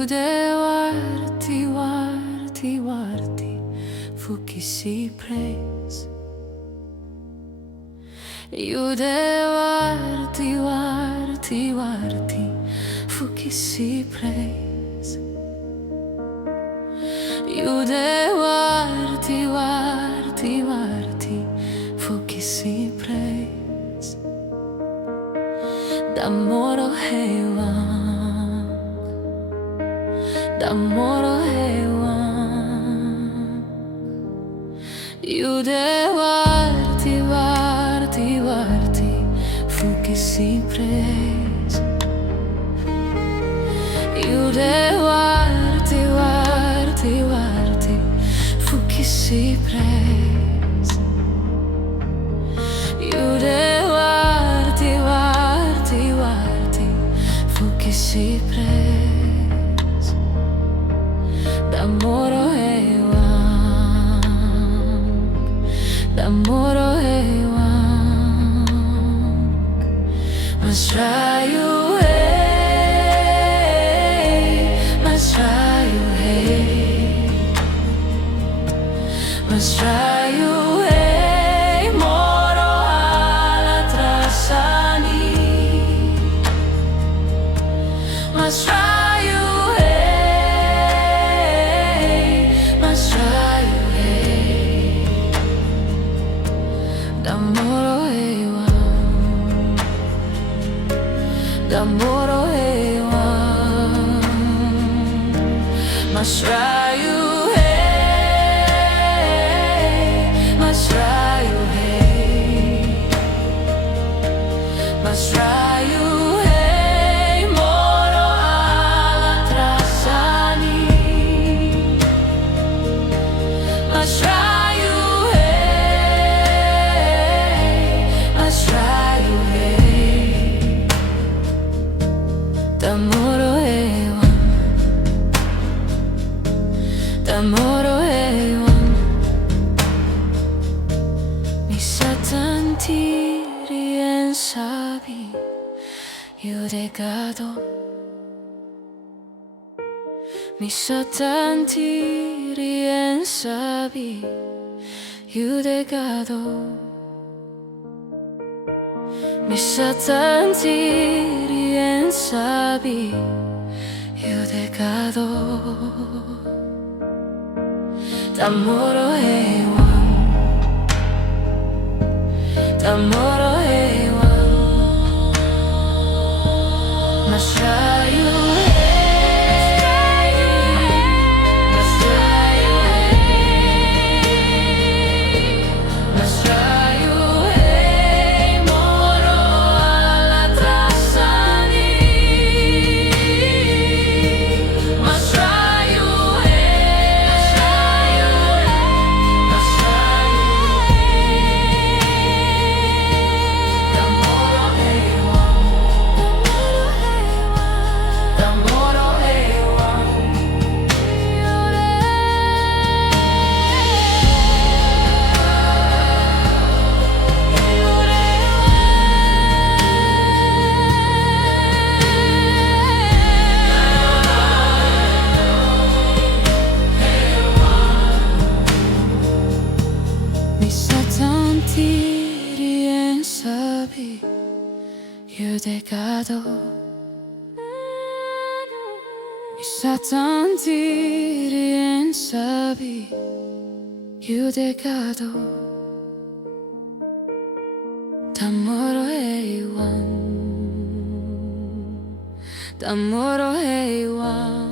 Jude Waarti, Waarti, Waarti, fu kisi prijs. Jude Waarti, Waarti, Waarti, fu kisi prijs. Jude Waarti, Waarti, Waarti, fu kisi prijs. Da moro heeey wang, da moro heeey wang. Jude Waarti, Waarti, Waarti, fu kisi prijs. Jude Waarti, Waarti, Waarti, fu kisi prijs. Jude Waarti, Waarti, Waarti, fu kisi prijs. Da moro heeey wang, da moro heeey wang. Masra heeey, Masra heeey, Masra heeey, moro sani. Masra heeey, Masra heeey, da moro heeey wang, da moro heeey wang. Masra heeey, Masra heeey, Masra heeey, moro sani. Masra heeey, Masra heeey, da moro heeey wang, da moro heeey wang. Missier tiri en sabi, Gado. Missier tiri en sabi, Gado. Missier tiri en sabi, Gado. Da moro heeey wang, da moro heeey wang. Masra tiri en sabi, Gado. Missier tiri en sabi, Gado. Da moro heeey wang, da moro heeey wang.